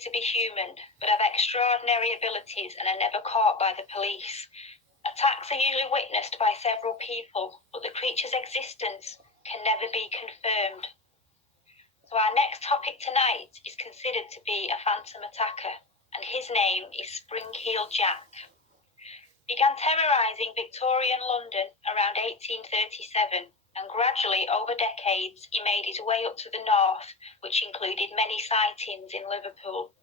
to be human, but have extraordinary abilities and are never caught by the police. Attacks are usually witnessed by several people, but the creature's existence can never be confirmed. So our next topic tonight is considered to be a phantom attacker, and his name is Springheeled Jack. He began terrorising Victorian London around 1837, and gradually, over decades, he made his way up to the north, which included many sightings in Liverpool.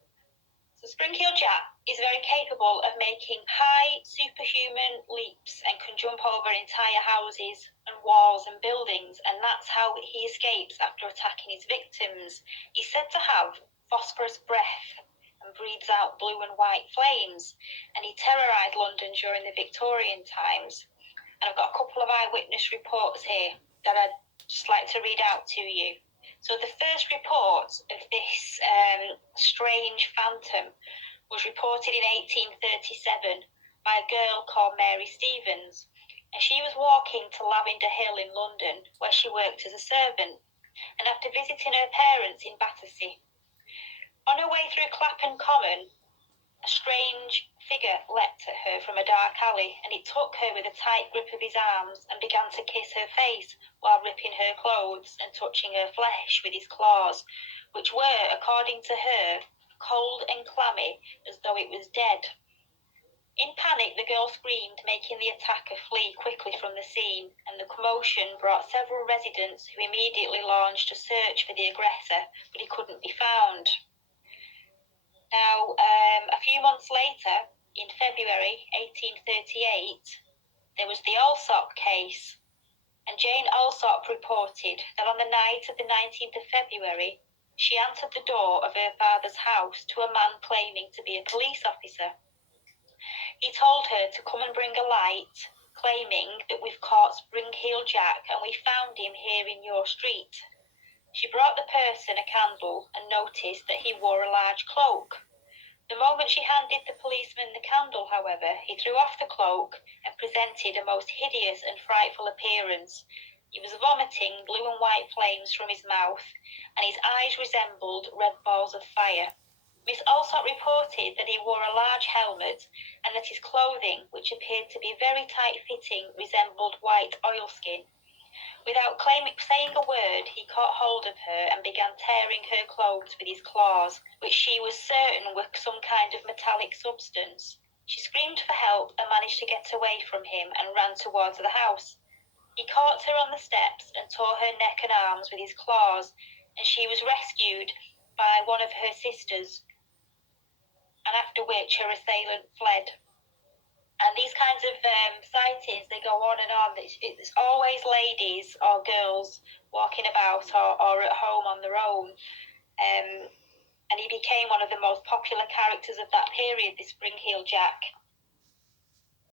So Springheeled Jack is very capable of making high, superhuman leaps and can jump over entire houses and walls and buildings, and that's how he escapes after attacking his victims. He's said to have phosphorus breath and breathes out blue and white flames, and he terrorised London during the Victorian times. And I've got a couple of eyewitness reports here that I'd just like to read out to you. So the first report of this strange phantom was reported in 1837 by a girl called Mary Stevens, and she was walking to Lavender Hill in London, where she worked as a servant, and after visiting her parents in Battersea. On her way through Clapham Common, a strange figure leapt at her from a dark alley, and he took her with a tight grip of his arms and began to kiss her face while ripping her clothes and touching her flesh with his claws, which were, according to her, cold and clammy as though it was dead. In panic, the girl screamed, making the attacker flee quickly from the scene, and the commotion brought several residents who immediately launched a search for the aggressor, but he couldn't be found. Now, a few months later, in February 1838, there was the Alsop case, and Jane Alsop reported that on the night of the 19th of February, she answered the door of her father's house to a man claiming to be a police officer. He told her to come and bring a light, claiming that we've caught Springheeled Jack and we found him here in your street. She brought the person a candle and noticed that he wore a large cloak. The moment she handed the policeman the candle, however, he threw off the cloak and presented a most hideous and frightful appearance. He was vomiting blue and white flames from his mouth, and his eyes resembled red balls of fire. Miss Alsop reported that he wore a large helmet and that his clothing, which appeared to be very tight-fitting, resembled white oilskin. Without saying a word, he caught hold of her and began tearing her clothes with his claws, which she was certain were some kind of metallic substance. She screamed for help and managed to get away from him and ran towards the house. He caught her on the steps and tore her neck and arms with his claws, and she was rescued by one of her sisters, and after which her assailant fled. And these kinds of sightings, they go on and on. It's always ladies or girls walking about or at home on their own. And he became one of the most popular characters of that period, this Springheeled Jack.